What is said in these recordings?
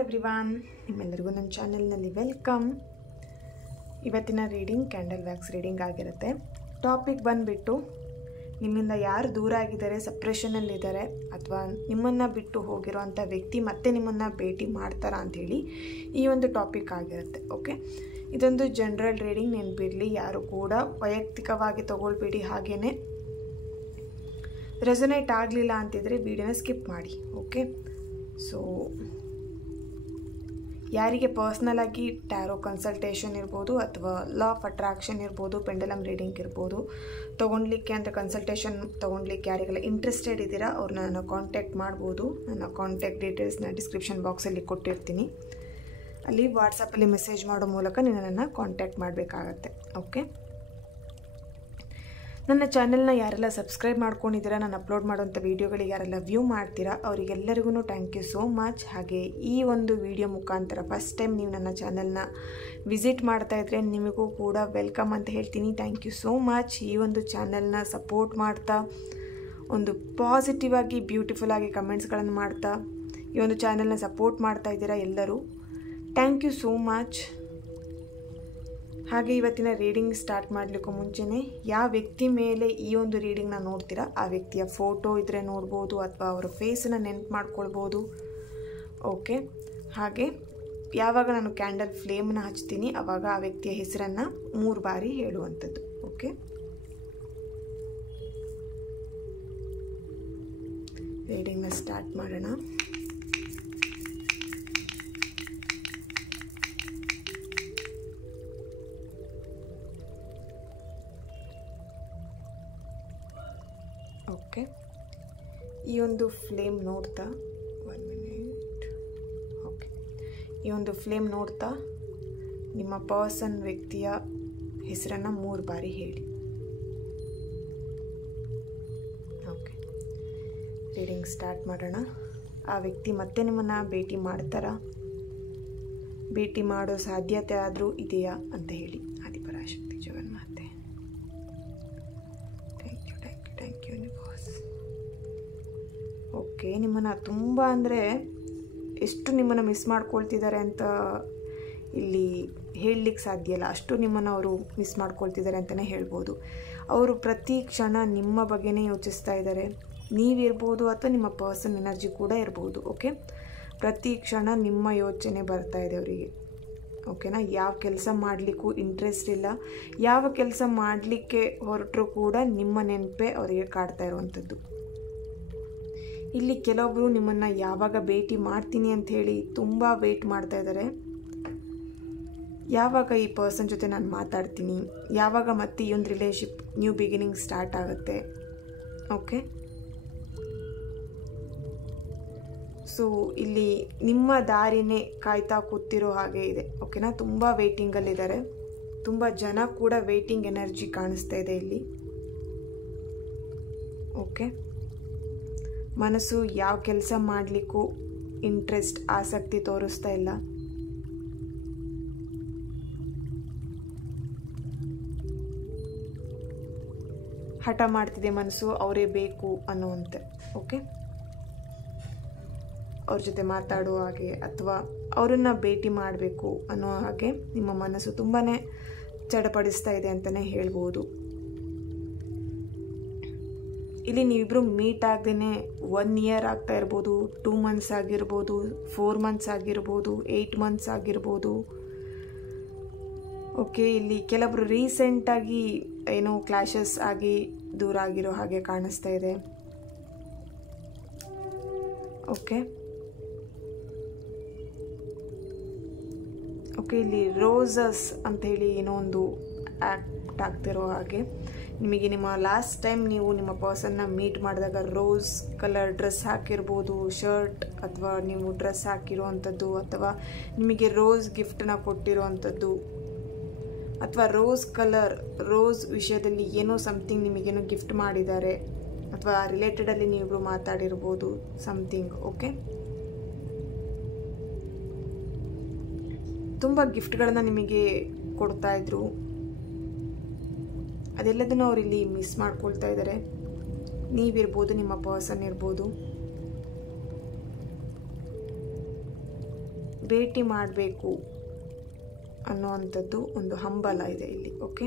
Everyone, ನಿಮ್ಮೆಲ್ಲರಿಗೂ ನನ್ನ ಚಾನೆಲ್ನಲ್ಲಿ ವೆಲ್ಕಮ್. ಇವತ್ತಿನ ರೀಡಿಂಗ್ ಕ್ಯಾಂಡಲ್ ವ್ಯಾಕ್ಸ್ ರೀಡಿಂಗ್ ಆಗಿರುತ್ತೆ. ಟಾಪಿಕ್ ಬಂದುಬಿಟ್ಟು ನಿಮ್ಮಿಂದ ಯಾರು ದೂರ ಆಗಿದ್ದಾರೆ, ಸಪ್ರೆಷನಲ್ಲಿದ್ದಾರೆ, ಅಥವಾ ನಿಮ್ಮನ್ನು ಬಿಟ್ಟು ಹೋಗಿರೋವಂಥ ವ್ಯಕ್ತಿ ಮತ್ತೆ ನಿಮ್ಮನ್ನು ಭೇಟಿ ಮಾಡ್ತಾರಾ ಅಂಥೇಳಿ ಈ ಒಂದು ಟಾಪಿಕ್ ಆಗಿರುತ್ತೆ. ಓಕೆ, ಇದೊಂದು ಜನರಲ್ ರೀಡಿಂಗ್, ನೆನಪಿರಲಿ. ಯಾರು ಕೂಡ ವೈಯಕ್ತಿಕವಾಗಿ ತಗೊಳ್ಬೇಡಿ. ಹಾಗೆಯೇ ರೆಸೊನೇಟ್ ಆಗಲಿಲ್ಲ ಅಂತಿದ್ರೆ ವಿಡಿಯೋನ ಸ್ಕಿಪ್ ಮಾಡಿ. ಓಕೆ, ಸೊ ಯಾರಿಗೆ ಪರ್ಸ್ನಲ್ ಆಗಿ ಟ್ಯಾರೋ ಕನ್ಸಲ್ಟೇಷನ್ ಇರ್ಬೋದು, ಅಥವಾ ಲಾ ಆಫ್ ಅಟ್ರಾಕ್ಷನ್ ಇರ್ಬೋದು, ಪೆಂಡಲಮ್ ರೀಡಿಂಗ್ ಇರ್ಬೋದು, ತೊಗೊಳ್ಲಿಕ್ಕೆ ಅಂತ ಕನ್ಸಲ್ಟೇಷನ್ ತೊಗೊಳ್ಲಿಕ್ಕೆ ಯಾರಿಗೆಲ್ಲ ಇಂಟ್ರೆಸ್ಟೆಡ್ ಇದ್ದೀರಾ ಅವ್ರನ್ನ ನಾನು ಕಾಂಟ್ಯಾಕ್ಟ್ ಮಾಡ್ಬೋದು. ನನ್ನ ಕಾಂಟ್ಯಾಕ್ಟ್ ಡೀಟೇಲ್ಸ್ನ ಡಿಸ್ಕ್ರಿಪ್ಷನ್ ಬಾಕ್ಸಲ್ಲಿ ಕೊಟ್ಟಿರ್ತೀನಿ. ಅಲ್ಲಿ ವಾಟ್ಸಪ್ಪಲ್ಲಿ ಮೆಸೇಜ್ ಮಾಡೋ ಮೂಲಕ ನನ್ನನ್ನು ಕಾಂಟ್ಯಾಕ್ಟ್ ಮಾಡಬೇಕಾಗತ್ತೆ. ಓಕೆ, ನನ್ನ ಚಾನೆಲ್ನ ಯಾರೆಲ್ಲ ಸಬ್ಸ್ಕ್ರೈಬ್ ಮಾಡ್ಕೊಂಡಿದ್ದೀರಾ, ನಾನು ಅಪ್ಲೋಡ್ ಮಾಡೋಂಥ ವೀಡಿಯೋಗಳಿಗೆ ಯಾರೆಲ್ಲ ವ್ಯೂ ಮಾಡ್ತೀರಾ ಅವರಿಗೆಲ್ಲರಿಗೂ ಥ್ಯಾಂಕ್ ಯು ಸೋ ಮಚ್. ಹಾಗೆ ಈ ಒಂದು ವಿಡಿಯೋ ಮುಖಾಂತರ ಫಸ್ಟ್ ಟೈಮ್ ನೀವು ನನ್ನ ಚಾನೆಲ್ನ ವಿಸಿಟ್ ಮಾಡ್ತಾ ಇದ್ರೆ ನಿಮಗೂ ಕೂಡ ವೆಲ್ಕಮ್ ಅಂತ ಹೇಳ್ತೀನಿ. Thank you so much. ಈ ಒಂದು ಚಾನೆಲ್ನ ಸಪೋರ್ಟ್ ಮಾಡ್ತಾ, ಒಂದು ಪಾಸಿಟಿವ್ ಆಗಿ ಬ್ಯೂಟಿಫುಲ್ ಆಗಿ ಕಮೆಂಟ್ಸ್ಗಳನ್ನು ಮಾಡ್ತಾ ಈ ಒಂದು ಚಾನೆಲ್ನ ಸಪೋರ್ಟ್ ಮಾಡ್ತಾ ಇದ್ದೀರಾ ಎಲ್ಲರೂ. Thank you so much. ಹಾಗೆ ಇವತ್ತಿನ ರೀಡಿಂಗ್ ಸ್ಟಾರ್ಟ್ ಮಾಡಲಿಕ್ಕೂ ಮುಂಚೆನೇ ಯಾವ ವ್ಯಕ್ತಿ ಮೇಲೆ ಈ ಒಂದು ರೀಡಿಂಗ್ನ ನೋಡ್ತೀರಾ ಆ ವ್ಯಕ್ತಿಯ ಫೋಟೋ ಇದ್ದರೆ ನೋಡ್ಬೋದು, ಅಥವಾ ಅವರ ಫೇಸನ್ನು ನೆನಪು ಮಾಡ್ಕೊಳ್ಬೋದು. ಓಕೆ, ಹಾಗೆ ಯಾವಾಗ ನಾನು ಕ್ಯಾಂಡಲ್ ಫ್ಲೇಮ್ನ ಹಚ್ತೀನಿ ಆವಾಗ ಆ ವ್ಯಕ್ತಿಯ ಹೆಸರನ್ನು 3 ಬಾರಿ ಹೇಳುವಂಥದ್ದು. ಓಕೆ, ರೀಡಿಂಗ್ನ ಸ್ಟಾರ್ಟ್ ಮಾಡೋಣ. ಓಕೆ, ಈ ಒಂದು ಫ್ಲೇಮ್ ನೋಡ್ತಾ 1 ಮಿನಿಟ್. ಓಕೆ, ಈ ಒಂದು ಫ್ಲೇಮ್ ನೋಡ್ತಾ ನಿಮ್ಮ ಪರ್ಸನ್ ವ್ಯಕ್ತಿಯ ಹೆಸರನ್ನು 3 ಬಾರಿ ಹೇಳಿ. ಓಕೆ, ರೀಡಿಂಗ್ ಸ್ಟಾರ್ಟ್ ಮಾಡೋಣ. ಆ ವ್ಯಕ್ತಿ ಮತ್ತೆ ನಿಮ್ಮನ್ನು ಭೇಟಿ ಮಾಡ್ತಾರಾ, ಭೇಟಿ ಮಾಡೋ ಸಾಧ್ಯತೆ ಆದರೂ ಇದೆಯಾ ಅಂತ ಹೇಳಿ. ಆದಿಪರಾಶಕ್ತಿ ಜಗನ್ಮಾತೆ, ಥ್ಯಾಂಕ್ ಯು ಯೂನಿವರ್ಸ್. ಓಕೆ, ನಿಮ್ಮನ್ನು ತುಂಬ ಅಂದರೆ ಎಷ್ಟು ನಿಮ್ಮನ್ನು ಮಿಸ್ ಮಾಡ್ಕೊಳ್ತಿದ್ದಾರೆ ಅಂತ ಇಲ್ಲಿ ಹೇಳಲಿಕ್ಕೆ ಸಾಧ್ಯ ಇಲ್ಲ. ಅಷ್ಟು ನಿಮ್ಮನ್ನು ಅವರು ಮಿಸ್ ಮಾಡ್ಕೊಳ್ತಿದ್ದಾರೆ ಅಂತಲೇ ಹೇಳ್ಬೋದು. ಅವರು ಪ್ರತಿ ಕ್ಷಣ ನಿಮ್ಮ ಬಗ್ಗೆನೇ ಯೋಚಿಸ್ತಾ ಇದ್ದಾರೆ. ನೀವಿರ್ಬೋದು ಅಥವಾ ನಿಮ್ಮ ಪರ್ಸನ್ ಎನರ್ಜಿ ಕೂಡ ಇರ್ಬೋದು. ಓಕೆ, ಪ್ರತಿ ಕ್ಷಣ ನಿಮ್ಮ ಯೋಚನೆ ಬರ್ತಾ ಇದೆ ಅವರಿಗೆ. ಓಕೆನಾ, ಯಾವ ಕೆಲಸ ಮಾಡಲಿಕ್ಕೂ ಇಂಟ್ರೆಸ್ಟ್ ಇಲ್ಲ. ಯಾವ ಕೆಲಸ ಮಾಡಲಿಕ್ಕೆ ಹೊರಟರೂ ಕೂಡ ನಿಮ್ಮ ನೆನಪೇ ಅವರಿಗೆ ಕಾಡ್ತಾ ಇರುವಂಥದ್ದು. ಇಲ್ಲಿ ಕೆಲವೊಬ್ಬರು ನಿಮ್ಮನ್ನು ಯಾವಾಗ ಭೇಟಿ ಮಾಡ್ತೀನಿ ಅಂಥೇಳಿ ತುಂಬ ವೆಯ್ಟ್ ಮಾಡ್ತಾ ಇದ್ದಾರೆ. ಯಾವಾಗ ಈ ಪರ್ಸನ್ ಜೊತೆ ನಾನು ಮಾತಾಡ್ತೀನಿ, ಯಾವಾಗ ಮತ್ತೆ ಈ ಒಂದು ರಿಲೇಶನ್ಶಿಪ್ ನ್ಯೂ ಬಿಗಿನಿಂಗ್ ಸ್ಟಾರ್ಟ್ ಆಗುತ್ತೆ. ಓಕೆ, ಸೊ ಇಲ್ಲಿ ನಿಮ್ಮ ದಾರಿನೇ ಕಾಯ್ತಾ ಕೂತಿರೋ ಹಾಗೆ ಇದೆ. ಓಕೆನಾ, ತುಂಬ ವೆಯ್ಟಿಂಗಲ್ಲಿದ್ದಾರೆ. ತುಂಬ ಜನ ಕೂಡ ವೆಯ್ಟಿಂಗ್ ಎನರ್ಜಿ ಕಾಣಿಸ್ತಾ ಇದೆ ಇಲ್ಲಿ. ಓಕೆ, ಮನಸ್ಸು ಯಾವ ಕೆಲಸ ಮಾಡಲಿಕ್ಕೂ ಇಂಟ್ರೆಸ್ಟ್, ಆಸಕ್ತಿ ತೋರಿಸ್ತಾ ಇಲ್ಲ. ಹಠ ಮಾಡ್ತಿದೆ ಮನಸ್ಸು, ಅವರೇ ಬೇಕು ಅನ್ನುವಂತೆ. ಓಕೆ, ಅವ್ರ ಜೊತೆ ಮಾತಾಡುವ ಹಾಗೆ ಅಥವಾ ಅವರನ್ನು ಭೇಟಿ ಮಾಡಬೇಕು ಅನ್ನೋ ಹಾಗೆ ನಿಮ್ಮ ಮನಸ್ಸು ತುಂಬಾ ಚಡಪಡಿಸ್ತಾ ಇದೆ ಅಂತಲೇ ಹೇಳ್ಬೋದು. ಇಲ್ಲಿ ನೀವಿಬ್ಬರು ಮೀಟ್ ಆಗದೇ 1 ಇಯರ್ ಆಗ್ತಾ ಇರ್ಬೋದು, 2 ಮಂತ್ಸ್ ಆಗಿರ್ಬೋದು, 4 ಮಂತ್ಸ್ ಆಗಿರ್ಬೋದು, 8 ಮಂತ್ಸ್ ಆಗಿರ್ಬೋದು. ಓಕೆ, ಇಲ್ಲಿ ಕೆಲವರು ರೀಸೆಂಟಾಗಿ ಏನೋ ಕ್ಲಾಶಸ್ ಆಗಿ ದೂರ ಆಗಿರೋ ಹಾಗೆ ಕಾಣಿಸ್ತಾ ಇದೆ. ಓಕೆ, ಓಕೆ, ಇಲ್ಲಿ ರೋಸಸ್ ಅಂಥೇಳಿ ಏನೋ ಒಂದು ಆ್ಯಕ್ಟ್ ಆಗ್ತಿರೋ ಹಾಗೆ. ನಿಮಗೆ ನಿಮ್ಮ ಲಾಸ್ಟ್ ಟೈಮ್ ನೀವು ನಿಮ್ಮ ಪರ್ಸನ್ನ ಮೀಟ್ ಮಾಡಿದಾಗ ರೋಸ್ ಕಲರ್ ಡ್ರೆಸ್ ಹಾಕಿರ್ಬೋದು, ಶರ್ಟ್ ಅಥವಾ ನೀವು ಡ್ರೆಸ್ ಹಾಕಿರೋವಂಥದ್ದು, ಅಥವಾ ನಿಮಗೆ ರೋಸ್ ಗಿಫ್ಟನ್ನ ಕೊಟ್ಟಿರೋವಂಥದ್ದು, ಅಥವಾ ರೋಸ್ ವಿಷಯದಲ್ಲಿ ಏನೋ ಸಮಥಿಂಗ್ ನಿಮಗೇನೋ ಗಿಫ್ಟ್ ಮಾಡಿದ್ದಾರೆ, ಅಥವಾ ರಿಲೇಟೆಡಲ್ಲಿ ನೀವಿಬ್ರು ಮಾತಾಡಿರ್ಬೋದು ಸಮಥಿಂಗ್. ಓಕೆ, ತುಂಬ ಗಿಫ್ಟ್ಗಳನ್ನು ನಿಮಗೆ ಕೊಡ್ತಾಯಿದ್ರು. ಅದೆಲ್ಲದನ್ನು ಅವರಿಲ್ಲಿ ಮಿಸ್ ಮಾಡ್ಕೊಳ್ತಾ ಇದ್ದಾರೆ. ನೀವಿರ್ಬೋದು, ನಿಮ್ಮ ಪರ್ಸನ್ ಇರ್ಬೋದು. ಭೇಟಿ ಮಾಡಬೇಕು ಅನ್ನುವಂಥದ್ದು ಒಂದು ಹಂಬಲ ಇದೆ ಇಲ್ಲಿ. ಓಕೆ,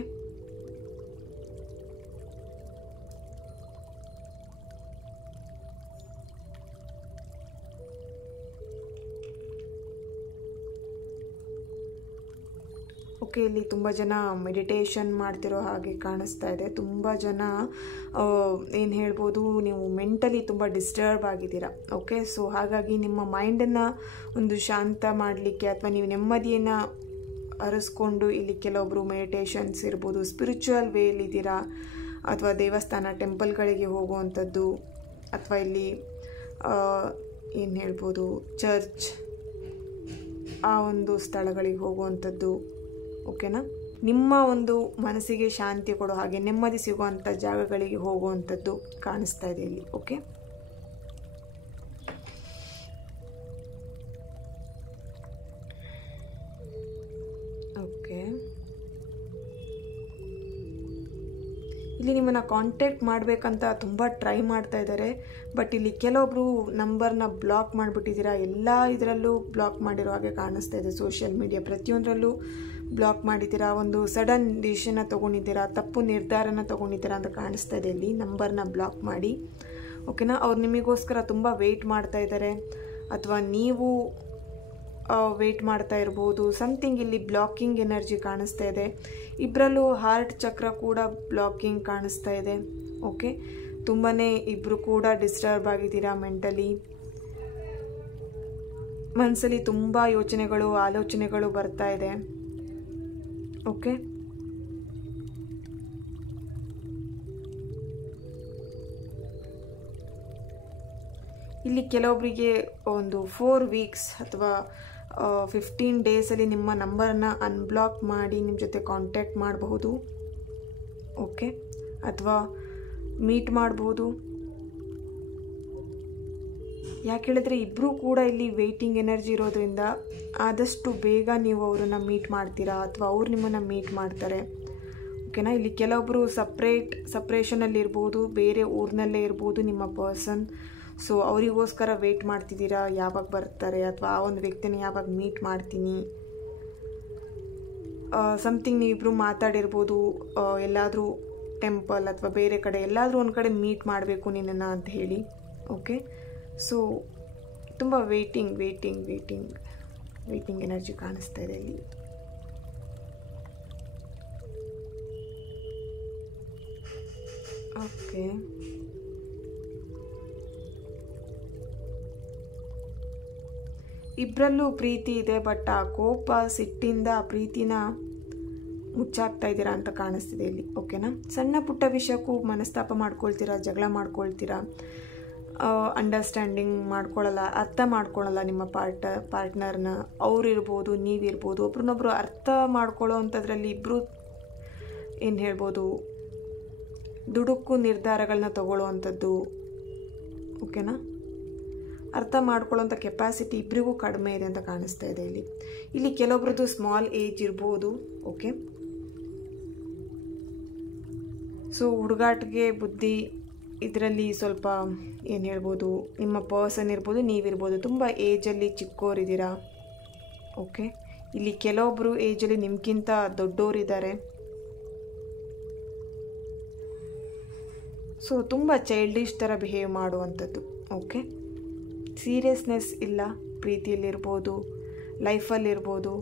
ಓಕೆ, ಇಲ್ಲಿ ತುಂಬ ಜನ ಮೆಡಿಟೇಷನ್ ಮಾಡ್ತಿರೋ ಹಾಗೆ ಕಾಣಿಸ್ತಾ ಇದೆ. ತುಂಬ ಜನ ಏನು ಹೇಳ್ಬೋದು, ನೀವು ಮೆಂಟಲಿ ತುಂಬ ಡಿಸ್ಟರ್ಬ್ ಆಗಿದ್ದೀರಾ. ಓಕೆ, ಸೊ ಹಾಗಾಗಿ ನಿಮ್ಮ ಮೈಂಡನ್ನು ಒಂದು ಶಾಂತ ಮಾಡಲಿಕ್ಕೆ ಅಥವಾ ನೀವು ನೆಮ್ಮದಿಯನ್ನು ಅರಸ್ಕೊಂಡು ಇಲ್ಲಿ ಕೆಲವೊಬ್ಬರು ಮೆಡಿಟೇಷನ್ಸ್ ಇರ್ಬೋದು, ಸ್ಪಿರಿಚುವಲ್ ವೇಲಿದ್ದೀರಾ, ಅಥವಾ ದೇವಸ್ಥಾನ ಟೆಂಪಲ್ಗಳಿಗೆ ಹೋಗುವಂಥದ್ದು, ಅಥವಾ ಇಲ್ಲಿ ಏನು ಹೇಳ್ಬೋದು ಚರ್ಚ್ ಆ ಒಂದು ಸ್ಥಳಗಳಿಗೆ ಹೋಗುವಂಥದ್ದು. ಓಕೆನಾ, ನಿಮ್ಮ ಒಂದು ಮನಸ್ಸಿಗೆ ಶಾಂತಿ ಕೊಡೋ ಹಾಗೆ ನೆಮ್ಮದಿ ಸಿಗುವಂಥ ಜಾಗಗಳಿಗೆ ಹೋಗುವಂಥದ್ದು ಕಾಣಿಸ್ತಾ ಇದೆ ಇಲ್ಲಿ. ಓಕೆ, ಓಕೆ, ಇಲ್ಲಿ ನಿಮ್ಮನ್ನು ಕಾಂಟ್ಯಾಕ್ಟ್ ಮಾಡಬೇಕಂತ ತುಂಬ ಟ್ರೈ ಮಾಡ್ತಾ ಇದ್ದಾರೆ. ಬಟ್ ಇಲ್ಲಿ ಕೆಲವೊಬ್ಬರು ನಂಬರ್ನ ಬ್ಲಾಕ್ ಮಾಡಿಬಿಟ್ಟಿದ್ದೀರಾ. ಎಲ್ಲ ಇದರಲ್ಲೂ ಬ್ಲಾಕ್ ಮಾಡಿರೋ ಹಾಗೆ ಕಾಣಿಸ್ತಾ ಇದೆ. ಸೋಷಿಯಲ್ ಮೀಡಿಯಾ ಪ್ರತಿಯೊಂದರಲ್ಲೂ ಬ್ಲಾಕ್ ಮಾಡಿದ್ದೀರಾ. ಒಂದು ಸಡನ್ ಡಿಸಿಷನ್ನ ತೊಗೊಂಡಿದ್ದೀರಾ, ತಪ್ಪು ನಿರ್ಧಾರನ ತೊಗೊಂಡಿದ್ದೀರಾ ಅಂತ ಕಾಣಿಸ್ತಾ ಇದೆ ಇಲ್ಲಿ. ನಂಬರ್ನ ಬ್ಲಾಕ್ ಮಾಡಿ. ಓಕೆನಾ, ಅವ್ರು ನಿಮಗೋಸ್ಕರ ತುಂಬ ವೆಯ್ಟ್ ಮಾಡ್ತಾ ಇದ್ದಾರೆ, ಅಥವಾ ನೀವು ವೆಯ್ಟ್ ಮಾಡ್ತಾ ಇರ್ಬೋದು. ಸಮಥಿಂಗ್ ಇಲ್ಲಿ ಬ್ಲಾಕಿಂಗ್ ಎನರ್ಜಿ ಕಾಣಿಸ್ತಾ ಇದೆ. ಇಬ್ಬರಲ್ಲೂ ಹಾರ್ಟ್ ಚಕ್ರ ಕೂಡ ಬ್ಲಾಕಿಂಗ್ ಕಾಣಿಸ್ತಾ ಇದೆ. ಓಕೆ, ತುಂಬಾ ಇಬ್ಬರು ಕೂಡ ಡಿಸ್ಟರ್ಬ್ ಆಗಿದ್ದೀರಾ ಮೆಂಟಲಿ. ಮನಸ್ಸಲ್ಲಿ ತುಂಬ ಯೋಚನೆಗಳು ಆಲೋಚನೆಗಳು ಬರ್ತಾ ಇದೆ. ಓಕೆ, ಇಲ್ಲಿ ಕೆಲವೊಬ್ಬರಿಗೆ ಒಂದು 4 ವೀಕ್ಸ್ ಅಥವಾ 15 ಡೇಸಲ್ಲಿ ನಿಮ್ಮ ನಂಬರನ್ನ ಅನ್ಬ್ಲಾಕ್ ಮಾಡಿ ನಿಮ್ಮ ಜೊತೆ ಕಾಂಟ್ಯಾಕ್ಟ್ ಮಾಡಬಹುದು. ಓಕೆ, ಅಥವಾ ಮೀಟ್ ಮಾಡಬಹುದು. ಯಾಕೆ ಹೇಳಿದ್ರೆ ಇಬ್ಬರೂ ಕೂಡ ಇಲ್ಲಿ ವೆಯ್ಟಿಂಗ್ ಎನರ್ಜಿ ಇರೋದ್ರಿಂದ ಆದಷ್ಟು ಬೇಗ ನೀವು ಅವರನ್ನು ಮೀಟ್ ಮಾಡ್ತೀರಾ, ಅಥವಾ ಅವ್ರು ನಿಮ್ಮನ್ನು ಮೀಟ್ ಮಾಡ್ತಾರೆ. ಓಕೆನಾ, ಇಲ್ಲಿ ಕೆಲವೊಬ್ಬರು ಸಪ್ರೇಷನಲ್ಲಿ ಇರ್ಬೋದು, ಬೇರೆ ಊರಿನಲ್ಲೇ ಇರ್ಬೋದು ನಿಮ್ಮ ಪರ್ಸನ್. ಸೊ ಅವರಿಗೋಸ್ಕರ ವೆಯ್ಟ್ ಮಾಡ್ತಿದ್ದೀರಾ, ಯಾವಾಗ ಬರ್ತಾರೆ, ಅಥವಾ ಆ ಒಂದು ವ್ಯಕ್ತಿನ ಯಾವಾಗ ಮೀಟ್ ಮಾಡ್ತೀನಿ. ಸಮಥಿಂಗ್ ನೀವಿಬ್ಬರು ಮಾತಾಡಿರ್ಬೋದು, ಎಲ್ಲಾದರೂ ಟೆಂಪಲ್ ಅಥವಾ ಬೇರೆ ಕಡೆ ಎಲ್ಲಾದರೂ ಒಂದು ಕಡೆ ಮೀಟ್ ಮಾಡಬೇಕು ನಿನ್ನನ್ನು ಅಂತ ಹೇಳಿ. ಓಕೆ, ಸೊ ತುಂಬ ವೆಯ್ಟಿಂಗ್ ಎನರ್ಜಿ ಕಾಣಿಸ್ತಾ ಇದೆ ಇಲ್ಲಿ. ಓಕೆ, ಇಬ್ಬರಲ್ಲೂ ಪ್ರೀತಿ ಇದೆ, ಬಟ್ ಆ ಕೋಪ ಸಿಟ್ಟಿಂದ ಆ ಪ್ರೀತಿನ ಮುಚ್ಚಾಕ್ತಾ ಇದ್ದೀರಾ ಅಂತ ಕಾಣಿಸ್ತಿದೆ ಇಲ್ಲಿ. ಓಕೆನಾ, ಸಣ್ಣ ಪುಟ್ಟ ವಿಷಯಕ್ಕೂ ಮನಸ್ತಾಪ ಮಾಡ್ಕೊಳ್ತೀರಾ, ಜಗಳ ಮಾಡ್ಕೊಳ್ತೀರಾ, ಅಂಡರ್ಸ್ಟ್ಯಾಂಡಿಂಗ್ ಮಾಡ್ಕೊಳ್ಳಲ್ಲ, ಅರ್ಥ ಮಾಡ್ಕೊಳ್ಳಲ್ಲ ನಿಮ್ಮ ಪಾರ್ಟ್ನರ್ನ. ಅವರಿರ್ಬೋದು, ನೀವಿರ್ಬೋದು, ಒಬ್ರನ್ನೊಬ್ರು ಅರ್ಥ ಮಾಡ್ಕೊಳ್ಳೋ ಅಂಥದ್ರಲ್ಲಿ ಇಬ್ಬರು ಏನು ಹೇಳ್ಬೋದು ದುಡುಕು ನಿರ್ಧಾರಗಳನ್ನ ತಗೊಳ್ಳೋ. ಓಕೆನಾ, ಅರ್ಥ ಮಾಡ್ಕೊಳ್ಳೋಂಥ ಕೆಪಾಸಿಟಿ ಇಬ್ಬರಿಗೂ ಕಡಿಮೆ ಇದೆ ಅಂತ ಕಾಣಿಸ್ತಾ ಇದೆ ಇಲ್ಲಿ. ಇಲ್ಲಿ ಕೆಲವೊಬ್ರದ್ದು ಸ್ಮಾಲ್ ಏಜ್ ಇರ್ಬೋದು. ಓಕೆ, ಸೊ ಹುಡುಗಾಟಿಗೆ ಬುದ್ಧಿ ಇದರಲ್ಲಿ ಸ್ವಲ್ಪ ಏನು ಹೇಳ್ಬೋದು, ನಿಮ್ಮ ಪರ್ಸನ್ ಇರ್ಬೋದು, ನೀವಿರ್ಬೋದು, ತುಂಬ ಏಜಲ್ಲಿ ಚಿಕ್ಕೋರಿದ್ದೀರಾ. ಓಕೆ, ಇಲ್ಲಿ ಕೆಲವೊಬ್ಬರು ಏಜಲ್ಲಿ ನಿಮ್ಗಿಂತ ದೊಡ್ಡೋರಿದ್ದಾರೆ. ಸೊ ತುಂಬ ಚೈಲ್ಡಿಶ್ ಥರ ಬಿಹೇವ್ ಮಾಡುವಂಥದ್ದು. ಓಕೆ, ಸೀರಿಯಸ್ನೆಸ್ ಇಲ್ಲ ಪ್ರೀತಿಯಲ್ಲಿರ್ಬೋದು, ಲೈಫಲ್ಲಿರ್ಬೋದು.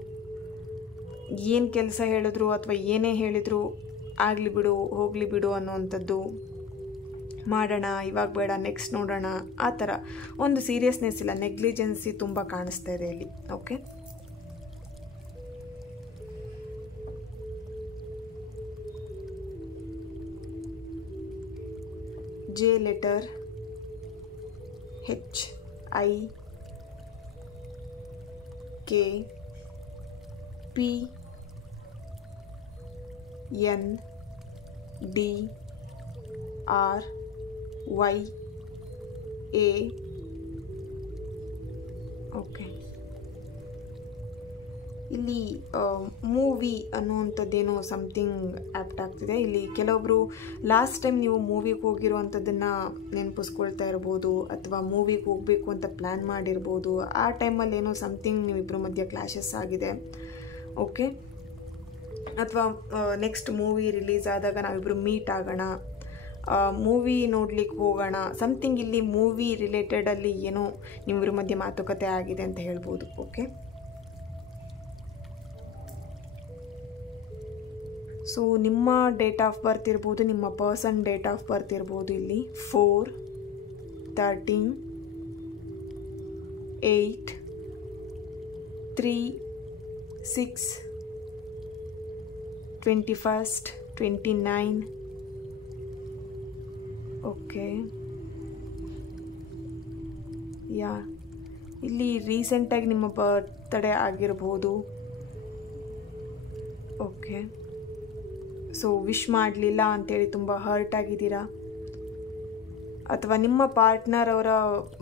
ಏನು ಕೆಲಸ ಹೇಳಿದ್ರು ಅಥವಾ ಏನೇ ಹೇಳಿದ್ರು ಆಗಲಿ ಬಿಡು, ಹೋಗಲಿ ಬಿಡು ಅನ್ನುವಂಥದ್ದು, ಮಾಡೋಣ ಇವಾಗ ಬೇಡ ನೆಕ್ಸ್ಟ್ ನೋಡೋಣ, ಆ ಥರ ಒಂದು ಸೀರಿಯಸ್ನೆಸ್ ಇಲ್ಲ, ನೆಗ್ಲಿಜೆನ್ಸಿ ತುಂಬ ಕಾಣಿಸ್ತಾ ಇದೆ ಇಲ್ಲಿ. Okay, J letter, HIKPNDRYA. Okay, ಇಲ್ಲಿ ಮೂವಿ ಅನ್ನುವಂಥದ್ದೇನೋ ಸಮಥಿಂಗ್ ಆ್ಯಪ್ಟ್ ಆಗ್ತಿದೆ. ಇಲ್ಲಿ ಕೆಲವೊಬ್ಬರು ಲಾಸ್ಟ್ ಟೈಮ್ ನೀವು ಮೂವಿಗೆ ಹೋಗಿರುವಂಥದ್ದನ್ನು ನೆನಪಿಸ್ಕೊಳ್ತಾ ಇರ್ಬೋದು, ಅಥವಾ ಮೂವಿಗೆ ಹೋಗಬೇಕು ಅಂತ ಪ್ಲ್ಯಾನ್ ಮಾಡಿರ್ಬೋದು. ಆ ಟೈಮಲ್ಲಿ ಏನೋ ಸಮಥಿಂಗ್ ನೀವಿಬ್ಬರ ಮಧ್ಯೆ ಕ್ಲಾಶಸ್ ಆಗಿದೆ. ಓಕೆ, ಅಥವಾ ನೆಕ್ಸ್ಟ್ ಮೂವಿ ರಿಲೀಸ್ ಆದಾಗ ನಾವಿಬ್ಬರು ಮೀಟ್ ಆಗೋಣ, ಮೂವಿ ನೋಡ್ಲಿಕ್ಕೆ ಹೋಗೋಣ, ಸಮಥಿಂಗ್ ಇಲ್ಲಿ ಮೂವಿ ರಿಲೇಟೆಡಲ್ಲಿ ಏನೋ ನಿಮ್ಮಿಬ್ಬರ ಮಧ್ಯೆ ಮಾತುಕತೆ ಆಗಿದೆ ಅಂತ ಹೇಳ್ಬೋದು. ಓಕೆ, ಸೊ ನಿಮ್ಮ ಡೇಟ್ ಆಫ್ ಬರ್ತ್ ಇರ್ಬೋದು, ನಿಮ್ಮ ಪರ್ಸನ್ ಡೇಟ್ ಆಫ್ ಬರ್ತ್ ಇರ್ಬೋದು. ಇಲ್ಲಿ 4, 13, 8, 3, 6, 21, 29. ಓಕೆ, ಯಾ ಇಲ್ಲಿ ರೀಸೆಂಟಾಗಿ ನಿಮ್ಮ ಬರ್ತ್ಡೇ ಆಗಿರ್ಬೋದು. ಓಕೆ, ಸೊ ವಿಶ್ ಮಾಡಲಿಲ್ಲ ಅಂಥೇಳಿ ತುಂಬ ಹರ್ಟ್ ಆಗಿದ್ದೀರಾ, ಅಥವಾ ನಿಮ್ಮ ಪಾರ್ಟ್ನರ್ ಅವರ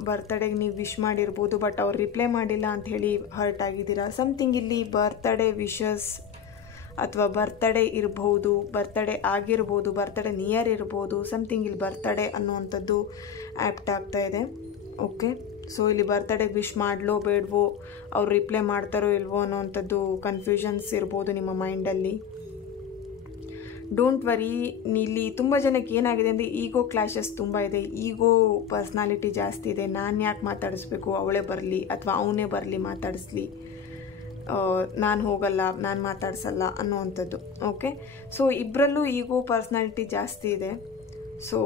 ಬರ್ತ್ಡೇಗೆ ನೀವು ವಿಶ್ ಮಾಡಿರ್ಬೋದು, ಬಟ್ ಅವ್ರು ರಿಪ್ಲೈ ಮಾಡಿಲ್ಲ ಅಂಥೇಳಿ ಹರ್ಟ್ ಆಗಿದ್ದೀರಾ. ಸಮಥಿಂಗ್ ಇಲ್ಲಿ ಬರ್ತ್ಡೇ ವಿಶಸ್ ಅಥವಾ ಬರ್ತ್ಡೇ ಇರ್ಬೋದು, ಬರ್ತ್ಡೇ ಆಗಿರ್ಬೋದು, ಬರ್ತ್ಡೇ ನಿಯರ್ ಇರ್ಬೋದು. ಸಮಥಿಂಗ್ ಇಲ್ಲಿ ಬರ್ತ್ಡೇ ಅನ್ನುವಂಥದ್ದು ಆ್ಯಪ್ಟ್ ಆಗ್ತಾ ಇದೆ. ಓಕೆ, ಸೊ ಇಲ್ಲಿ ಬರ್ತ್ಡೇ ವಿಶ್ ಮಾಡಲೋ ಬೇಡವೋ, ಅವ್ರು ರಿಪ್ಲೈ ಮಾಡ್ತಾರೋ ಇಲ್ವೋ ಅನ್ನೋವಂಥದ್ದು ಕನ್ಫ್ಯೂಷನ್ಸ್ ಇರ್ಬೋದು ನಿಮ್ಮ ಮೈಂಡಲ್ಲಿ. ಡೋಂಟ್ ವರಿ, ಇಲ್ಲಿ ತುಂಬ ಜನಕ್ಕೆ ಏನಾಗಿದೆ ಅಂದರೆ ಈಗೋ ಕ್ಲಾಶಸ್ ತುಂಬ ಇದೆ, ಈಗೋ ಪರ್ಸ್ನಾಲಿಟಿ ಜಾಸ್ತಿ ಇದೆ. ನಾನು ಯಾಕೆ ಮಾತಾಡಿಸ್ಬೇಕು, ಅವಳೇ ಬರಲಿ ಅಥವಾ ಅವನೇ ಬರಲಿ ಮಾತಾಡಿಸ್ಲಿ, ನಾನು ಹೋಗಲ್ಲ, ನಾನು ಮಾತಾಡ್ಸಲ್ಲ ಅನ್ನೋವಂಥದ್ದು. ಓಕೆ, ಸೊ ಇಬ್ಬರಲ್ಲೂ ಈಗೋ ಪರ್ಸ್ನಾಲಿಟಿ ಜಾಸ್ತಿ ಇದೆ. ಸೊ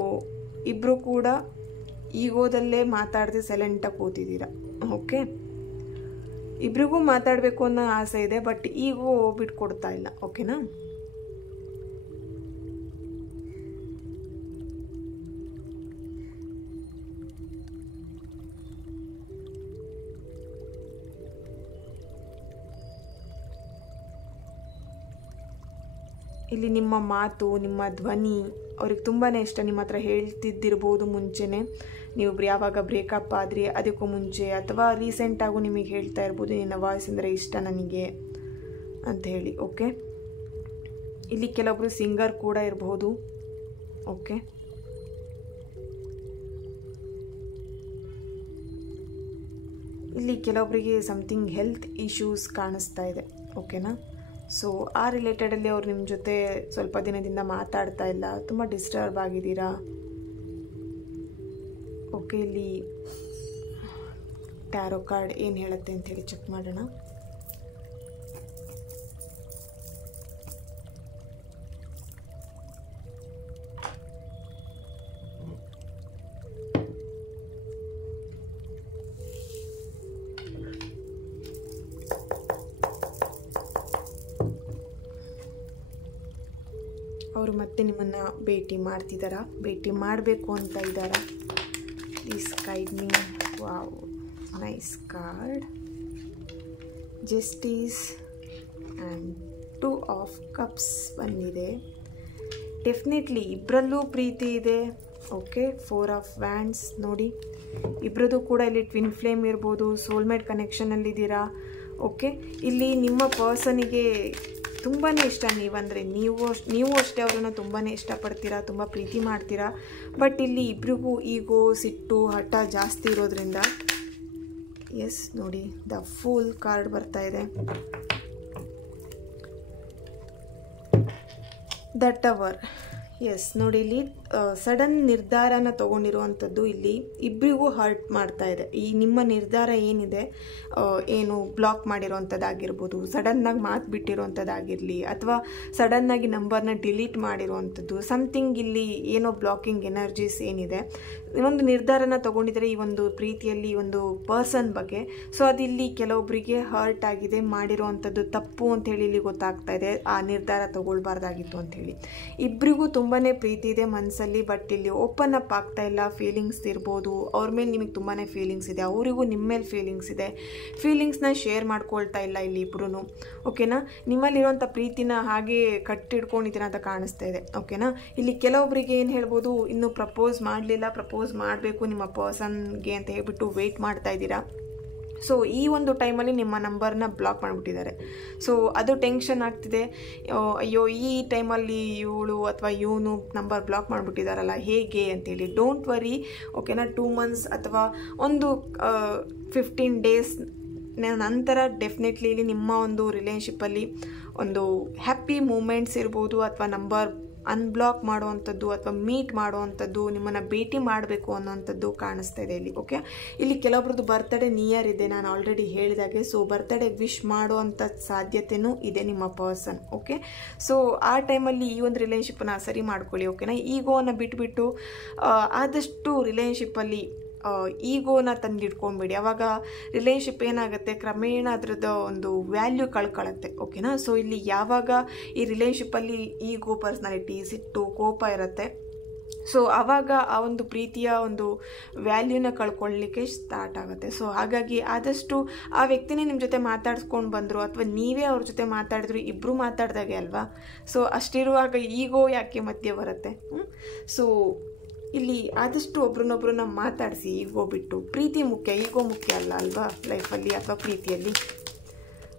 ಇಬ್ಬರು ಕೂಡ ಈಗೋದಲ್ಲೇ ಮಾತಾಡದೆ ಸೈಲೆಂಟಾಗಿ ಕೂತಿದ್ದೀರಾ. ಓಕೆ, ಇಬ್ರಿಗೂ ಮಾತಾಡಬೇಕು ಅನ್ನೋ ಆಸೆ ಇದೆ, ಬಟ್ ಈಗೋ ಬಿಟ್ಕೊಡ್ತಾ ಇಲ್ಲ. ಓಕೆನಾ, ಇಲ್ಲಿ ನಿಮ್ಮ ಮಾತು, ನಿಮ್ಮ ಧ್ವನಿ ಅವ್ರಿಗೆ ತುಂಬಾ ಇಷ್ಟ. ನಿಮ್ಮ ಹತ್ರ ಹೇಳ್ತಿದ್ದಿರ್ಬೋದು ಮುಂಚೆನೇ, ನೀವು ಯಾವಾಗ ಬ್ರೇಕಪ್ ಆದ್ರಿ ಅದಕ್ಕೂ ಮುಂಚೆ, ಅಥವಾ ರೀಸೆಂಟಾಗೂ ನಿಮಗೆ ಹೇಳ್ತಾ ಇರ್ಬೋದು ನಿನ್ನ ವಾಯ್ಸ್ ಅಂದರೆ ಇಷ್ಟ ನನಗೆ ಅಂತ ಹೇಳಿ. ಓಕೆ, ಇಲ್ಲಿ ಕೆಲವೊಬ್ಬರು ಸಿಂಗರ್ ಕೂಡ ಇರಬಹುದು. ಓಕೆ, ಇಲ್ಲಿ ಕೆಲವೊಬ್ಬರಿಗೆ ಸಮಥಿಂಗ್ ಹೆಲ್ತ್ ಇಶ್ಯೂಸ್ ಕಾಣಿಸ್ತಾ ಇದೆ. ಓಕೆನಾ, ಸೊ ಆ ರಿಲೇಟೆಡಲ್ಲಿ ಅವ್ರು ನಿಮ್ಮ ಜೊತೆ ಸ್ವಲ್ಪ ದಿನದಿಂದ ಮಾತಾಡ್ತಾ ಇಲ್ಲ, ತುಂಬ ಡಿಸ್ಟರ್ಬ್ ಆಗಿದ್ದೀರಾ. ಓಕೆ, ಇಲ್ಲಿ ಟ್ಯಾರೋ ಕಾರ್ಡ್ ಏನು ಹೇಳುತ್ತೆ ಅಂಥೇಳಿ ಚೆಕ್ ಮಾಡೋಣ. ಅವರು ಮತ್ತೆ ನಿಮ್ಮನ್ನು ಭೇಟಿ ಮಾಡ್ತಿದ್ದಾರಾ, ಭೇಟಿ ಮಾಡಬೇಕು ಅಂತ ಇದ್ದಾರಾ? Please guide me. Wow, nice card. Justice and 2 of cups ಬಂದಿದೆ. ಡೆಫಿನೆಟ್ಲಿ ಇಬ್ಬರಲ್ಲೂ ಪ್ರೀತಿ ಇದೆ. ಓಕೆ, 4 ಆಫ್ ವ್ಯಾಂಡ್ಸ್ ನೋಡಿ, ಇಬ್ಬರದ್ದು ಕೂಡ ಇಲ್ಲಿ ಟ್ವಿನ್ ಫ್ಲೇಮ್ ಇರ್ಬೋದು, ಸೋಲ್ಮೇಟ್ ಕನೆಕ್ಷನಲ್ಲಿದ್ದೀರಾ. ಓಕೆ, ಇಲ್ಲಿ ನಿಮ್ಮ ಪರ್ಸನಿಗೆ ತುಂಬಾ ಇಷ್ಟ ನೀವಂದರೆ, ನೀವು ಅಷ್ಟೇ ಅವರನ್ನು ತುಂಬಾ ಇಷ್ಟಪಡ್ತೀರಾ, ತುಂಬ ಪ್ರೀತಿ ಮಾಡ್ತೀರಾ. ಬಟ್ ಇಲ್ಲಿ ಇಬ್ರಿಗೂ ಈಗೋ, ಸಿಟ್ಟು, ಹಠ ಜಾಸ್ತಿ ಇರೋದ್ರಿಂದ, ಎಸ್ ನೋಡಿ ದ ಫೂಲ್ ಕಾರ್ಡ್ ಬರ್ತಾ ಇದೆ. ದ ಟವರ್, ಎಸ್ ನೋಡಿ ಇಲ್ಲಿ ಸಡನ್ ನಿರ್ಧಾರನ ತೊಗೊಂಡಿರುವಂಥದ್ದು ಇಲ್ಲಿ ಇಬ್ಬರಿಗೂ ಹರ್ಟ್ ಮಾಡ್ತಾ ಇದೆ. ಈ ನಿಮ್ಮ ನಿರ್ಧಾರ ಏನಿದೆ, ಏನು ಬ್ಲಾಕ್ ಮಾಡಿರೋವಂಥದ್ದಾಗಿರ್ಬೋದು, ಸಡನ್ನಾಗಿ ಮಾತು ಬಿಟ್ಟಿರೋವಂಥದ್ದಾಗಿರಲಿ, ಅಥವಾ ಸಡನ್ನಾಗಿ ನಂಬರ್ನ ಡಿಲೀಟ್ ಮಾಡಿರುವಂಥದ್ದು, ಸಮಥಿಂಗ್ ಇಲ್ಲಿ ಏನೋ ಬ್ಲಾಕಿಂಗ್ ಎನರ್ಜೀಸ್ ಏನಿದೆ, ಒಂದು ನಿರ್ಧಾರನ ತೊಗೊಂಡಿದ್ದಾರೆ ಈ ಒಂದು ಪ್ರೀತಿಯಲ್ಲಿ, ಈ ಒಂದು ಪರ್ಸನ್ ಬಗ್ಗೆ. ಸೊ ಅದಿಲ್ಲಿ ಕೆಲವೊಬ್ಬರಿಗೆ ಹರ್ಟ್ ಆಗಿದೆ, ಮಾಡಿರೋವಂಥದ್ದು ತಪ್ಪು ಅಂಥೇಳಿ ಇಲ್ಲಿ ಗೊತ್ತಾಗ್ತಾ ಇದೆ, ಆ ನಿರ್ಧಾರ ತೊಗೊಳ್ಬಾರ್ದಾಗಿತ್ತು ಅಂಥೇಳಿ. ಇಬ್ಬರಿಗೂ ತುಂಬಾ ಪ್ರೀತಿ ಇದೆ ಮನಸ್ಸಲ್ಲಿ, ಬಟ್ ಇಲ್ಲಿ ಓಪನ್ ಅಪ್ ಆಗ್ತಾ ಇಲ್ಲ. ಫೀಲಿಂಗ್ಸ್ ಇರ್ಬೋದು, ಅವ್ರ ಮೇಲೆ ನಿಮಗೆ ತುಂಬಾ ಫೀಲಿಂಗ್ಸ್ ಇದೆ, ಅವರಿಗೂ ನಿಮ್ಮ ಮೇಲೆ ಫೀಲಿಂಗ್ಸ್ ಇದೆ. ಫೀಲಿಂಗ್ಸ್ನ ಶೇರ್ ಮಾಡ್ಕೊಳ್ತಾ ಇಲ್ಲ ಇಲ್ಲಿ ಇಬ್ಬರೂ. ಓಕೆನಾ, ನಿಮ್ಮಲ್ಲಿರುವಂಥ ಪ್ರೀತಿನ ಹಾಗೆ ಕಟ್ಟಿಡ್ಕೊಂಡಿದ್ದೀರ ಅಂತ ಕಾಣಿಸ್ತಾ ಇದೆ. ಓಕೆನಾ, ಇಲ್ಲಿ ಕೆಲವೊಬ್ಬರಿಗೆ ಏನು ಹೇಳ್ಬೋದು, ಇನ್ನೂ ಪ್ರಪೋಸ್ ಮಾಡಲಿಲ್ಲ, ಪ್ರಪೋಸ್ ಮಾಡಬೇಕು ನಿಮ್ಮ ಪರ್ಸನ್ಗೆ ಅಂತ ಹೇಳ್ಬಿಟ್ಟು ವೆಯ್ಟ್ ಮಾಡ್ತಾ ಇದ್ದೀರಾ. ಸೊ ಈ ಒಂದು ಟೈಮಲ್ಲಿ ನಿಮ್ಮ ನಂಬರ್ನ ಬ್ಲಾಕ್ ಮಾಡಿಬಿಟ್ಟಿದ್ದಾರೆ. ಸೊ ಅದು ಟೆನ್ಷನ್ ಆಗ್ತಿದೆ, ಅಯ್ಯೋ ಈ ಟೈಮಲ್ಲಿ ಇವಳು ಅಥವಾ ಇವನು ನಂಬರ್ ಬ್ಲಾಕ್ ಮಾಡಿಬಿಟ್ಟಿದ್ದಾರಲ್ಲ ಹೇಗೆ ಅಂತೇಳಿ. ಡೋಂಟ್ ವರಿ, ಓಕೆನಾ. 2 months ಅಥವಾ ಒಂದು 15 days ನಂತರ ಡೆಫಿನೆಟ್ಲಿ ಇಲ್ಲಿ ನಿಮ್ಮ ಒಂದು ರಿಲೇಷನ್ಶಿಪ್ಪಲ್ಲಿ ಒಂದು ಹ್ಯಾಪಿ ಮೂಮೆಂಟ್ಸ್ ಇರ್ಬೋದು, ಅಥವಾ ನಂಬರ್ ಅನ್ಬ್ಲಾಕ್ ಮಾಡುವಂಥದ್ದು ಅಥವಾ ಮೀಟ್ ಮಾಡುವಂಥದ್ದು, ನಿಮ್ಮನ್ನು ಭೇಟಿ ಮಾಡಬೇಕು ಅನ್ನೋವಂಥದ್ದು ಕಾಣಿಸ್ತಾ ಇದೆ ಇಲ್ಲಿ. ಓಕೆ, ಇಲ್ಲಿ ಕೆಲವೊಬ್ರದ್ದು ಬರ್ತ್ಡೇ ನಿಯರ್ ಇದೆ, ನಾನು ಆಲ್ರೆಡಿ ಹೇಳಿದಾಗೆ. ಸೊ ಬರ್ತ್ಡೇ ವಿಶ್ ಮಾಡುವಂಥ ಸಾಧ್ಯತೆಯೂ ಇದೆ ನಿಮ್ಮ ಪರ್ಸನ್. ಓಕೆ, ಸೊ ಆ ಟೈಮಲ್ಲಿ ಈ ಒಂದು ರಿಲೇಷನ್ಶಿಪ್ಪನ್ನ ಸರಿ ಮಾಡ್ಕೊಳ್ಳಿ. ಓಕೆನಾ. ಈಗೋನ ಬಿಟ್ಬಿಟ್ಟು ಆದಷ್ಟು ರಿಲೇಷನ್ಶಿಪ್ಪಲ್ಲಿ ಈಗೋನ ತಂದಿಟ್ಕೊಂಡ್ಬಿಡಿ. ಅವಾಗ ರಿಲೇಷನ್ಶಿಪ್ ಏನಾಗುತ್ತೆ, ಕ್ರಮೇಣ ಅದರದ್ದು ಒಂದು ವ್ಯಾಲ್ಯೂ ಕಳ್ಕೊಳ್ಳುತ್ತೆ. ಓಕೆನಾ. ಸೊ ಇಲ್ಲಿ ಯಾವಾಗ ಈ ರಿಲೇಷನ್ಶಿಪ್ಪಲ್ಲಿ ಈಗೋ, ಪರ್ಸ್ನಾಲಿಟಿ, ಸಿಟ್ಟು, ಕೋಪ ಇರುತ್ತೆ, ಸೊ ಆವಾಗ ಆ ಒಂದು ಪ್ರೀತಿಯ ಒಂದು ವ್ಯಾಲ್ಯೂನ ಕಳ್ಕೊಳ್ಳಿಕ್ಕೆ ಸ್ಟಾರ್ಟ್ ಆಗುತ್ತೆ. ಸೊ ಹಾಗಾಗಿ ಆದಷ್ಟು ಆ ವ್ಯಕ್ತಿನೇ ನಿಮ್ಮ ಜೊತೆ ಮಾತಾಡ್ಸ್ಕೊಂಡು ಬಂದರು ಅಥವಾ ನೀವೇ ಅವ್ರ ಜೊತೆ ಮಾತಾಡಿದ್ರು, ಇಬ್ಬರು ಮಾತಾಡ್ದಾಗೆ ಅಲ್ವಾ. ಸೊ ಅಷ್ಟಿರುವಾಗ ಈಗೋ ಯಾಕೆ ಮಧ್ಯೆ ಬರುತ್ತೆ. ಸೊ ಇಲ್ಲಿ ಆದಷ್ಟು ಒಬ್ರನ್ನೊಬ್ರನ್ನ ಮಾತಾಡಿಸಿ, ಈಗೋ ಬಿಟ್ಟು. ಪ್ರೀತಿ ಮುಖ್ಯ, ಈಗೋ ಮುಖ್ಯ ಅಲ್ಲ ಅಲ್ವಾ ಲೈಫಲ್ಲಿ ಅಥವಾ ಪ್ರೀತಿಯಲ್ಲಿ.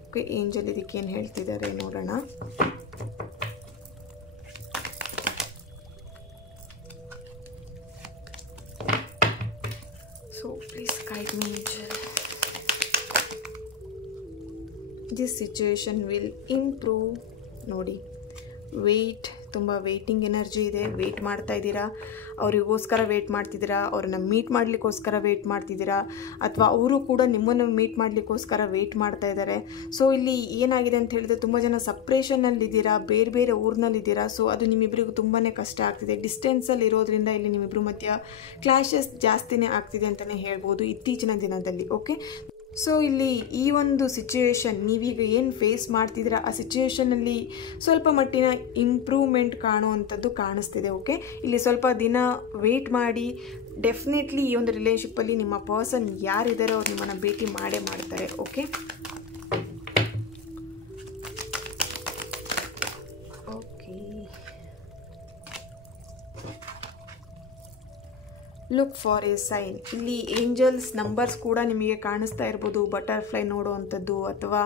ಓಕೆ, ಏಂಜಲ್ ಇದಕ್ಕೇನು ಹೇಳ್ತಿದ್ದಾರೆ ನೋಡೋಣ. So please guide me angel. This situation will improve. ನೋಡಿ, ವೆಯ್ಟ್, ತುಂಬ ವೇಟಿಂಗ್ ಎನರ್ಜಿ ಇದೆ. ವೆಯ್ಟ್ ಮಾಡ್ತಾ ಇದ್ದೀರಾ, ಅವರಿಗೋಸ್ಕರ ವೆಯ್ಟ್ ಮಾಡ್ತಿದ್ದೀರಾ, ಅವ್ರನ್ನ ಮೀಟ್ ಮಾಡಲಿಕ್ಕೋಸ್ಕರ ವೆಯ್ಟ್ ಮಾಡ್ತಿದ್ದೀರಾ, ಅಥವಾ ಅವರು ಕೂಡ ನಿಮ್ಮನ್ನು ಮೀಟ್ ಮಾಡಲಿಕ್ಕೋಸ್ಕರ ವೆಯ್ಟ್ ಮಾಡ್ತಾ ಇದ್ದಾರೆ. ಸೊ ಇಲ್ಲಿ ಏನಾಗಿದೆ ಅಂತ ಹೇಳಿದ್ರೆ, ತುಂಬ ಜನ ಸಪ್ರೇಷನಲ್ಲಿದ್ದೀರಾ, ಬೇರೆ ಬೇರೆ ಊರಿನಲ್ಲಿದ್ದೀರಾ. ಸೊ ಅದು ನಿಮ್ಮಿಬ್ಬರಿಗೂ ತುಂಬಾ ಕಷ್ಟ ಆಗ್ತಿದೆ. ಡಿಸ್ಟೆನ್ಸಲ್ಲಿ ಇರೋದ್ರಿಂದ ಇಲ್ಲಿ ನಿಮ್ಮಿಬ್ಬರ ಮಧ್ಯ ಕ್ಲಾಶಸ್ ಜಾಸ್ತಿನೇ ಆಗ್ತಿದೆ ಅಂತಲೇ ಹೇಳ್ಬೋದು ಇತ್ತೀಚಿನ ದಿನದಲ್ಲಿ. ಓಕೆ, ಸೊ ಇಲ್ಲಿ ಈ ಒಂದು ಸಿಚುವೇಶನ್ ನೀವೀಗ ಏನು ಫೇಸ್ ಮಾಡ್ತಿದ್ದೀರಾ, ಆ ಸಿಚುವೇಶನಲ್ಲಿ ಸ್ವಲ್ಪ ಮಟ್ಟಿನ ಇಂಪ್ರೂವ್ಮೆಂಟ್ ಕಾಣುವಂಥದ್ದು ಕಾಣಿಸ್ತಿದೆ. ಓಕೆ, ಇಲ್ಲಿ ಸ್ವಲ್ಪ ದಿನ ವೇಟ್ ಮಾಡಿ. ಡೆಫಿನೆಟ್ಲಿ ಈ ಒಂದು ರಿಲೇಷನ್ಶಿಪ್ಪಲ್ಲಿ ನಿಮ್ಮ ಪರ್ಸನ್ ಯಾರಿದ್ದಾರೋ ಅವ್ರು ನಿಮ್ಮನ್ನು ಭೇಟಿ ಮಾಡೇ ಮಾಡ್ತಾರೆ. Okay, look for A sign. ಇಲ್ಲಿ ಏಂಜಲ್ಸ್ ನಂಬರ್ಸ್ ಕೂಡ ನಿಮಗೆ ಕಾಣಿಸ್ತಾ ಇರ್ಬೋದು. ಬಟರ್ಫ್ಲೈ ನೋಡುವಂಥದ್ದು, ಅಥವಾ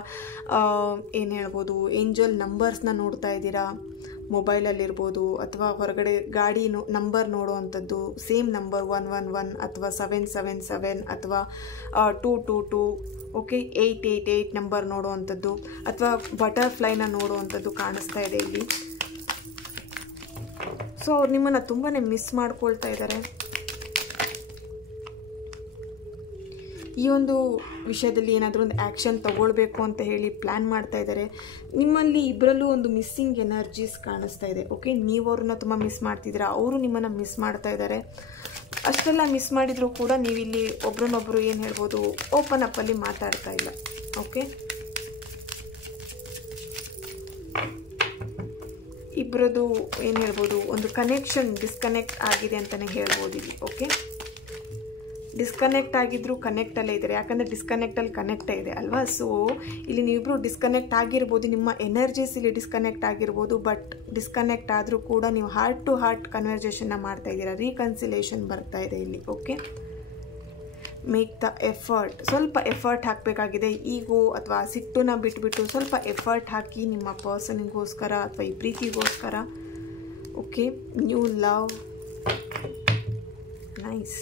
ಏನು ಹೇಳ್ಬೋದು, ಏಂಜಲ್ ನಂಬರ್ಸ್ನ ನೋಡ್ತಾ ಇದ್ದೀರಾ ಮೊಬೈಲಲ್ಲಿರ್ಬೋದು, ಅಥವಾ ಹೊರಗಡೆ ಗಾಡಿ ನಂಬರ್ ನೋಡುವಂಥದ್ದು. ಸೇಮ್ ನಂಬರ್ 111 ಅಥವಾ 777 ಅಥವಾ 222, ಓಕೆ, 888 ನಂಬರ್ ನೋಡುವಂಥದ್ದು, ಅಥವಾ ಬಟರ್ಫ್ಲೈನ ನೋಡುವಂಥದ್ದು ಕಾಣಿಸ್ತಾ ಇದೆ ಇಲ್ಲಿ. ಸೊ ಅವ್ರು ನಿಮ್ಮನ್ನು ತುಂಬಾ ಮಿಸ್ ಮಾಡ್ಕೊಳ್ತಾ ಇದ್ದಾರೆ. ಈ ಒಂದು ವಿಷಯದಲ್ಲಿ ಏನಾದರೂ ಒಂದು ಆ್ಯಕ್ಷನ್ ತಗೊಳ್ಬೇಕು ಅಂತ ಹೇಳಿ ಪ್ಲ್ಯಾನ್ ಮಾಡ್ತಾ ಇದ್ದಾರೆ. ನಿಮ್ಮಲ್ಲಿ ಇಬ್ಬರಲ್ಲೂ ಒಂದು ಮಿಸ್ಸಿಂಗ್ ಎನರ್ಜೀಸ್ ಕಾಣಿಸ್ತಾ ಇದೆ. ಓಕೆ, ನೀವು ಅವ್ರನ್ನ ತುಂಬ ಮಿಸ್ ಮಾಡ್ತಿದ್ದೀರಾ, ಅವರು ನಿಮ್ಮನ್ನು ಮಿಸ್ ಮಾಡ್ತಾ ಇದ್ದಾರೆ. ಅಷ್ಟೆಲ್ಲ ಮಿಸ್ ಮಾಡಿದರೂ ಕೂಡ ನೀವಿಲ್ಲಿ ಒಬ್ರನ್ನೊಬ್ಬರು ಏನು ಹೇಳ್ಬೋದು, ಓಪನ್ ಅಪ್ಪಲ್ಲಿ ಮಾತಾಡ್ತಾ ಇಲ್ಲ. ಓಕೆ, ಇಬ್ಬರದು ಏನು ಹೇಳ್ಬೋದು, ಒಂದು ಕನೆಕ್ಷನ್ ಡಿಸ್ಕನೆಕ್ಟ್ ಆಗಿದೆ ಅಂತಲೇ ಹೇಳ್ಬೋದು ಇಲ್ಲಿ. ಓಕೆ, ಡಿಸ್ಕನೆಕ್ಟ್ ಆಗಿದ್ರು ಕನೆಕ್ಟಲ್ಲೇ ಇದ್ದಾರೆ, ಯಾಕಂದರೆ ಡಿಸ್ಕನೆಕ್ಟಲ್ಲಿ ಕನೆಕ್ಟೇ ಇದೆ ಅಲ್ವಾ. ಸೊ ಇಲ್ಲಿ ನೀವಿಬ್ಬರು ಡಿಸ್ಕನೆಕ್ಟ್ ಆಗಿರ್ಬೋದು, ನಿಮ್ಮ ಎನರ್ಜೀಸ್ ಇಲ್ಲಿ ಡಿಸ್ಕನೆಕ್ಟ್ ಆಗಿರ್ಬೋದು. ಬಟ್ ಡಿಸ್ಕನೆಕ್ಟ್ ಆದರೂ ಕೂಡ ನೀವು ಹಾರ್ಟ್ ಟು ಹಾರ್ಟ್ ಕನ್ವರ್ಜೇಷನ್ನ ಮಾಡ್ತಾ ಇದ್ದೀರಾ, ರೀಕನ್ಸಿಲೇಷನ್ ಬರ್ತಾ ಇದೆ ಇಲ್ಲಿ. Okay, make the effort. ಸ್ವಲ್ಪ ಎಫರ್ಟ್ ಹಾಕಬೇಕಾಗಿದೆ. ಈಗೋ ಅಥವಾ ಸಿಟ್ಟನ್ನ ಬಿಟ್ಬಿಟ್ಟು ಸ್ವಲ್ಪ ಎಫರ್ಟ್ ಹಾಕಿ ನಿಮ್ಮ ಪರ್ಸನ್ಗೋಸ್ಕರ ಅಥವಾ ಈ ಪ್ರೀತಿಗೋಸ್ಕರ. Okay, new love, nice.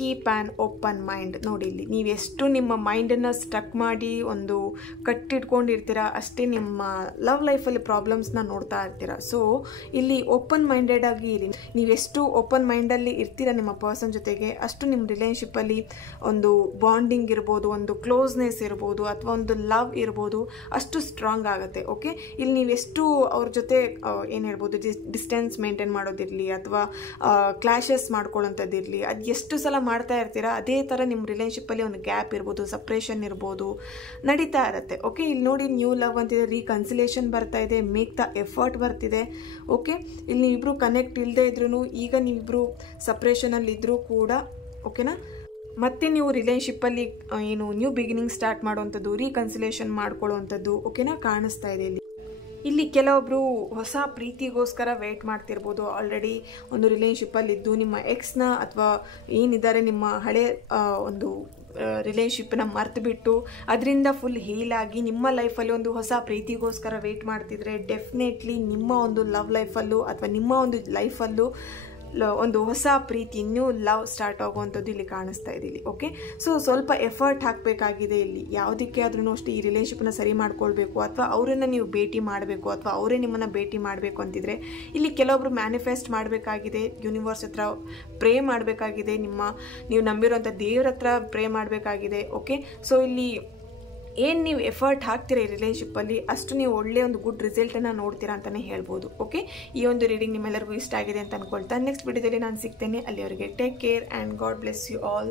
Keep an open mind. ನೋಡಿ, ಇಲ್ಲಿ ನೀವೆಷ್ಟು ನಿಮ್ಮ ಮೈಂಡನ್ನು ಸ್ಟಕ್ ಮಾಡಿ ಒಂದು ಕಟ್ಟಿಟ್ಕೊಂಡಿರ್ತೀರ, ಅಷ್ಟೇ ನಿಮ್ಮ ಲವ್ ಲೈಫಲ್ಲಿ ಪ್ರಾಬ್ಲಮ್ಸ್ನ ನೋಡ್ತಾ ಇರ್ತೀರ. ಸೊ ಇಲ್ಲಿ ಓಪನ್ ಮೈಂಡೆಡ್ ಆಗಿ ಇರಿ. ನೀವೆಷ್ಟು ಓಪನ್ ಮೈಂಡಲ್ಲಿ ಇರ್ತೀರ ನಿಮ್ಮ ಪರ್ಸನ್ ಜೊತೆಗೆ, ಅಷ್ಟು ನಿಮ್ಮ ರಿಲೇಷನ್ಶಿಪ್ಪಲ್ಲಿ ಒಂದು ಬಾಂಡಿಂಗ್ ಇರ್ಬೋದು, ಒಂದು ಕ್ಲೋಸ್ನೆಸ್ ಇರ್ಬೋದು, ಅಥವಾ ಒಂದು ಲವ್ ಇರ್ಬೋದು, ಅಷ್ಟು ಸ್ಟ್ರಾಂಗ್ ಆಗುತ್ತೆ. ಓಕೆ, ಇಲ್ಲಿ ನೀವೆಷ್ಟು ಅವ್ರ ಜೊತೆ ಏನು ಹೇಳ್ಬೋದು, ಡಿಸ್ಟೆನ್ಸ್ ಮೇಂಟೈನ್ ಮಾಡೋದಿರಲಿ ಅಥವಾ ಕ್ಲಾಶಸ್ ಮಾಡ್ಕೊಳ್ಳೋಂಥದ್ದಿರಲಿ, ಅದು ಎಷ್ಟು ಸಲ ಮಾಡ್ತಾ ಇರ್ತೀರಾ, ಅದೇ ಥರ ನಿಮ್ಮ ರಿಲೇಷನ್ಶಿಪ್ಪಲ್ಲಿ ಒಂದು ಗ್ಯಾಪ್ ಇರ್ಬೋದು, ಸಪ್ರೇಷನ್ ಇರ್ಬೋದು, ನಡೀತಾ ಇರುತ್ತೆ. ಓಕೆ, ಇಲ್ಲಿ ನೋಡಿ, ನ್ಯೂ ಲವ್ ಅಂತಿದೆ, ರೀಕನ್ಸಿಲೇಷನ್ ಬರ್ತಾ ಇದೆ, ಮೇಕ್ ದ ಎಫರ್ಟ್ ಬರ್ತಿದೆ. ಓಕೆ, ಇಲ್ಲಿ ನೀವಿಬ್ರು ಕನೆಕ್ಟ್ ಇಲ್ಲದೆ ಇದ್ರೂ, ಈಗ ನೀವಿಬ್ರು ಸಪ್ರೇಷನಲ್ಲಿ ಇದ್ರೂ ಕೂಡ, ಓಕೆನಾ, ಮತ್ತೆ ನೀವು ರಿಲೇಷನ್ಶಿಪ್ಪಲ್ಲಿ ಏನು ನ್ಯೂ ಬಿಗಿನಿಂಗ್ ಸ್ಟಾರ್ಟ್ ಮಾಡುವಂಥದ್ದು, ರೀಕನ್ಸಿಲೇಷನ್ ಮಾಡ್ಕೊಳ್ಳುವಂಥದ್ದು, ಓಕೆನಾ, ಕಾಣಿಸ್ತಾ ಇದೆ ಇಲ್ಲಿ. ಇಲ್ಲಿ ಕೆಲವೊಬ್ಬರು ಹೊಸ ಪ್ರೀತಿಗೋಸ್ಕರ ವೆಯ್ಟ್ ಮಾಡ್ತಿರ್ಬೋದು. ಆಲ್ರೆಡಿ ಒಂದು ರಿಲೇಷನ್ಶಿಪ್ಪಲ್ಲಿದ್ದು ನಿಮ್ಮ ಎಕ್ಸ್ನ ಅಥವಾ ಏನಿದ್ದಾರೆ ನಿಮ್ಮ ಹಳೆ ಒಂದು ರಿಲೇಶನ್ಶಿಪ್ನ ಮರ್ತು ಬಿಟ್ಟು ಅದರಿಂದ ಫುಲ್ ಹೀಲ್ ಆಗಿ ನಿಮ್ಮ ಲೈಫಲ್ಲಿ ಒಂದು ಹೊಸ ಪ್ರೀತಿಗೋಸ್ಕರ ವೆಯ್ಟ್ ಮಾಡ್ತಿದ್ರೆ ಡೆಫಿನೆಟ್ಲಿ ನಿಮ್ಮ ಒಂದು ಲವ್ ಲೈಫಲ್ಲೂ ಅಥವಾ ನಿಮ್ಮ ಒಂದು ಲೈಫಲ್ಲೂ ಒಂದು ಹೊಸ ಪ್ರೀತಿ ನ್ಯೂ ಲವ್ ಸ್ಟಾರ್ಟ್ ಆಗುವಂಥದ್ದು ಇಲ್ಲಿ ಕಾಣಿಸ್ತಾ ಇದೆ ಇಲ್ಲಿ. ಓಕೆ, ಸೊ ಸ್ವಲ್ಪ ಎಫರ್ಟ್ ಹಾಕಬೇಕಾಗಿದೆ ಇಲ್ಲಿ. ಯಾವುದಕ್ಕೆ ಆದ್ರೂ ಅಷ್ಟೇ ಈ ರಿಲೇಶನ್ಶಿಪ್ನ ಸರಿ ಮಾಡ್ಕೊಳ್ಬೇಕು ಅಥವಾ ಅವರನ್ನು ನೀವು ಭೇಟಿ ಮಾಡಬೇಕು ಅಥವಾ ಅವರೇ ನಿಮ್ಮನ್ನು ಭೇಟಿ ಮಾಡಬೇಕು ಅಂತಿದ್ರೆ ಇಲ್ಲಿ ಕೆಲವೊಬ್ರು ಮ್ಯಾನಿಫೆಸ್ಟ್ ಮಾಡಬೇಕಾಗಿದೆ, ಯೂನಿವರ್ಸ್ ಹತ್ರ ಪ್ರೇ ಮಾಡಬೇಕಾಗಿದೆ, ನೀವು ನಂಬಿರೋಂಥ ದೇವ್ರ ಹತ್ರ ಪ್ರೇ ಮಾಡಬೇಕಾಗಿದೆ. ಓಕೆ, ಸೊ ಇಲ್ಲಿ ಏನು ನೀವು ಎಫರ್ಟ್ ಹಾಕ್ತೀರಾ ಈ ರಿಲೇಶನ್ಶಿಪ್ಪಲ್ಲಿ ಅಷ್ಟು ನೀವು ಒಳ್ಳೆಯ ಒಂದು ಗುಡ್ ರಿಸಲ್ಟನ್ನು ನೋಡ್ತೀರಾ ಅಂತಲೇ ಹೇಳ್ಬೋದು. ಓಕೆ, ಈ ಒಂದು ರೀಡಿಂಗ್ ನಿಮ್ಮೆಲ್ಲರಿಗೂ ಇಷ್ಟ ಆಗಿದೆ ಅಂತ ಅನ್ಕೊಳ್ತಾ ನೆಕ್ಸ್ಟ್ ವಿಡಿಯೋದಲ್ಲಿ ನಾನು ಸಿಗ್ತೇನೆ. ಅಲ್ಲಿವರೆಗೆ take care and god bless you all.